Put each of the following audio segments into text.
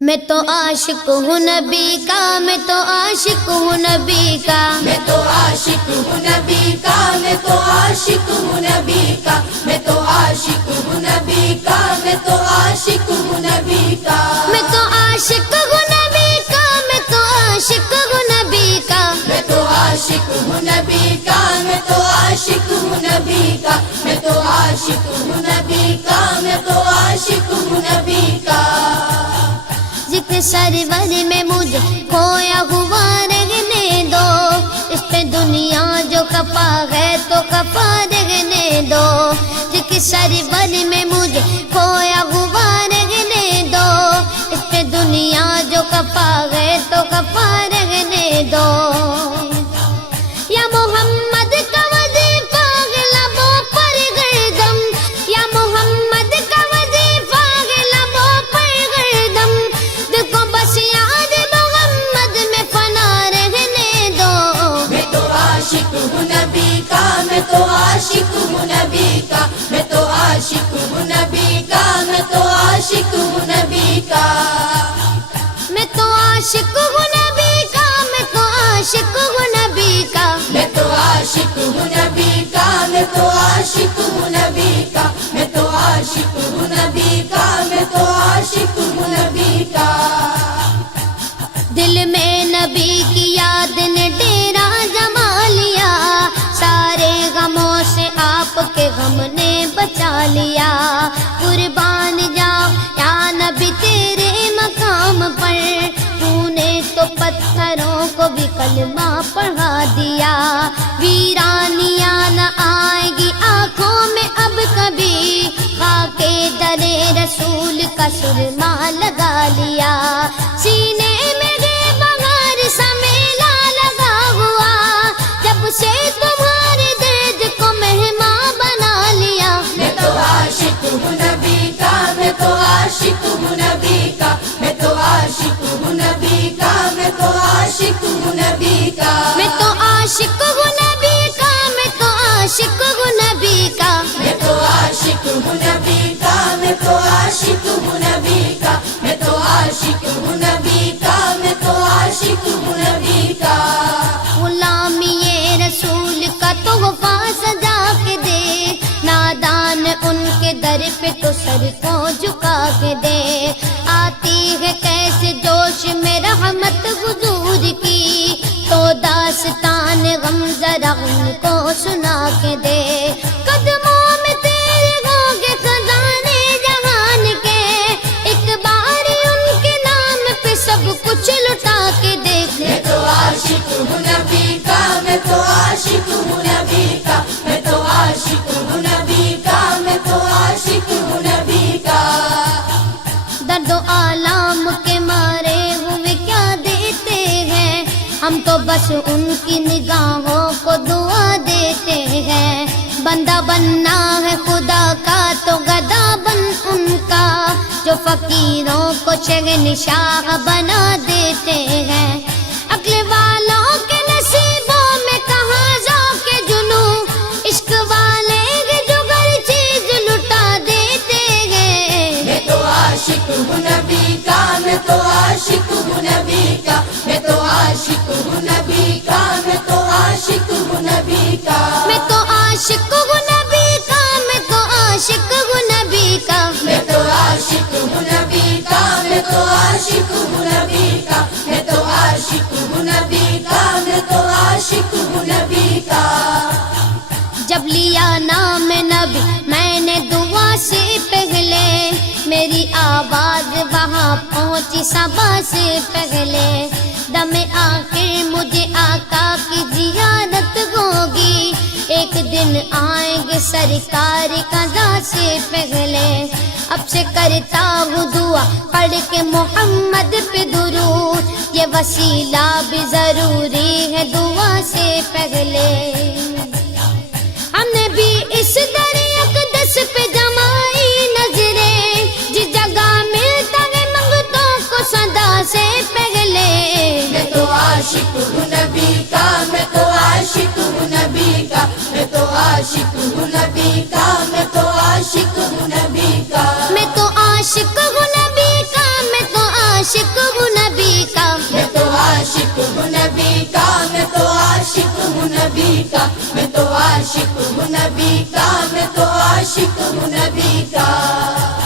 میں تو عاشق ہوں نبی کا، میں تو عاشق ہوں نبی کا، میں تو عاشق ہوں نبی کا، میں تو عاشق ہوں نبی کا، میں تو عاشق ہوں نبی کا، میں تو عاشق ہوں نبی کا، میں تو عاشق ہوں نبی کا، میں تو عاشق ہوں نبی کا، میں تو عاشق ہوں نبی کا، میں تو عاشق ہوں نبی کا، میں تو عاشق ہوں نبی کا، میں تو عاشق ہوں نبی کا، ذکر سرور میں مجھے کھویا ہوا رہنے دو، اس پہ دنیا جو کپا ہے تو کپا رہنے دو، ذکر سرور میں مجھے کھویا ہوا رہنے دو، اس پہ دنیا جو کپا ہے تو کپا رہنے دو، یا محمد کا وظیفہ ہے لبوں پر گردم، یا محمد کا وظیفہ ہے لبوں پر گردم، دل کو بس یاد محمد میں فنا رہنے دو، میں تو عاشق ہوں نبی کا، میں تو عاشق ہوں نبی کا، میں تو عاشق ہوں نبی کا، میں تو عاشق ہوں نبی کا، میں تو عاشق ہوں نبی کا، میں تو عاشق ہوں نبی کا، میں تو عاشق ہوں نبی کا، میں تو عاشق ہوں نبی کا، میں تو عاشق ہوں نبی کا، میں تو عاشق ہوں نبی کا، دل میں نبی کی یاد نے ڈیرا جما لیا، سارے غموں سے آپ کے غم نے بچا لیا، قربان جاؤ یا نبی تیرے مقام پر، تو نے تو پتھروں کو بھی کلمہ پڑھا دیا، ویرانیاں نہ آئے گی آنکھوں میں اب کبھی، خاک در رسول کا سرما لگا لیا، سینے میں بغیر سمیلا لگا ہوا، جب سے تمہارے درد کو مہمان بنا لیا، میں تو عاشق ہوں نبی کا، میں تو عاشق ہوں نبی کا، میں تو عاشق ہوں نبی کا، میں تو عاشق ہوں نبی کا، میں تو عاشق ہوں نبی کا، میں تو عاشق ہوں نبی کا، میں تو عاشق ہوں نبی کا، میں تو عاشق ہوں نبی کا، میں تو عاشق ہوں نبی کا، میں تو عاشق ہوں نبی کا، غلامی رسول کا تحفہ سجا کے دے، نادان ان کے در پہ تو سر کو جھکا کے دے، آتی ہے کیسے جوش میں رحمت حضور کی، تو داستان غم ذرا ان کو سنا کے دے، قدموں میں تیرے ہوگے خزانے جہان کے، ایک بار ان کے نام پہ سب کچھ لٹا کے دیکھ لے، میں تو عاشق ہوں نبی کا، میں تو عاشق ہوں نبی کا، میں تو عاشق ہوں نبی کا، میں تو عاشق ہوں نبی کا، درد و آلام کے مارے ہوئے کیا دیتے ہیں، ہم تو بس ان کی نگاہوں کو دعا دیتے ہیں، بندہ بننا ہے خدا کا تو گدا بن ان کا، جو فقیروں کو شہنشاہ بنا دیتے ہیں، عقل والوں کے نصیبوں میں کہاں ذوق جنوں، عشق والے جو ہر چیز لٹا دیتے ہیں، میں تو عاشق ہوں نبی کا، میں تو عاشق ہوں نبی کا، میں تو عاشق ہوں نبی کا، میں تو عاشق ہوں نبی کا، میں تو عاشق ہوں نبی کا، میں تو عاشق ہوں نبی کا، میں تو عاشق ہوں نبی کا، میں تو عاشق ہوں نبی کا، میں تو عاشق ہوں نبی کا، میں تو عاشق ہوں نبی کا، جب لیا نام نبی میں نے دعا سے پہلے، میری آواز وہاں پہنچی صبا سے پہلے، دم آخر مجھے آقا کی زیارت ہوگی، ایک دن آئیں گے سرکار قضا سے پہلے، اب سے کرتا ہوں دعا پڑھ کے محمد پہ درود، یہ وسیلہ بھی ضروری ہے دعا سے پہلے، ہم نے بھی اس در اقدس پہ جمائی نظریں، جس جگہ ملتا ہے منگتوں کو صدا سے پہلے، میں تو عاشق ہوں نبی کا، میں تو عاشق ہوں نبی کا، میں تو عاشق ہوں نبی کا، میں تو عاشق ہوں نبی کا، میں تو عاشق ہوں نبی کا، میں تو عاشق کا میں تو عاشق ہوں نبی کا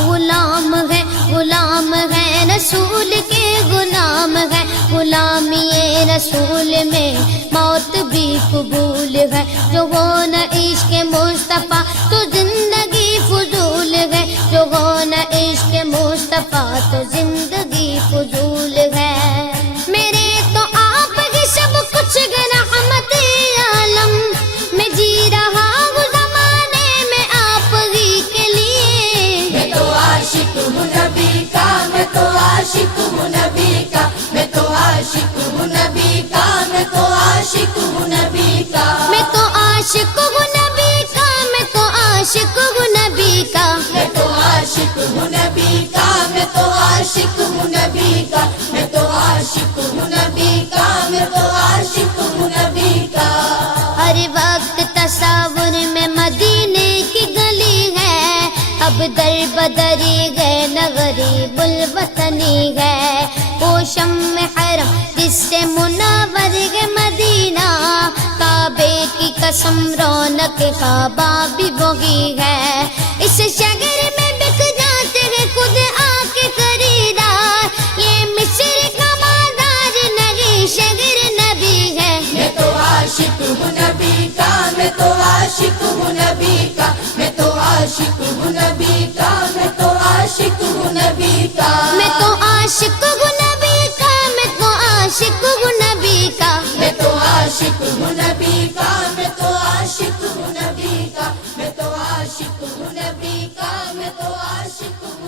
غلام ہے رسول کے غلام ہے غلامی رسول میں موت بھی قبول ہے جو ہو نہ عشق مصطفیٰ تو زندگی فضول ہے جو ہو نہ عشق مصطفیٰ تو زندگی فضول ہے میرے تو آپ ہی سب کچھ ہے رحمت عالم میں جی رہا ہوں زمانے میں آپ ہی کے لیے میں تو عاشق ہوں نبی کا میں تو عاشق ہوں نبی کا میں تو عاشق ہوں نبی کا میں تو عاشق ہوں نبی کا میں تو عاشق ہوں نبی کا میں تو عاشق ہوں نبی کا میں تو عاشق ہوں نبی کا میں تو عاشق ہوں نبی کا میں تو عاشق ہوں نبی کا میں تو عاشق ہوں نبی کا ہر وقت تصور میں مدینے کی گلی ہے اب در بدری گئے نہ غریب الوطنی ہے وہ شمع حرم جس سے منور ہے مدینہ کعبے کی قسم رونق کعبہ بھی وہی ہے اس شہر میں بک جاتے ہیں خود آ کے خریدار یہ مصر کا مادار نہیں شہر نبی ہے میں تو عاشق ہوں نبی کا میں تو عاشق ہوں نبی کا میں تو عاشق ہوں نبی کا میں تو عاشق ہوں نبی کا میں تو عاشق ہوں نبی کا میں تو عاشق ہوں نبی کا میں تو عاشق ہوں نبی کا میں تو عاشق ہوں نبی کا میں تو عاشق ہوں نبی کا میں تو عاشق ہوں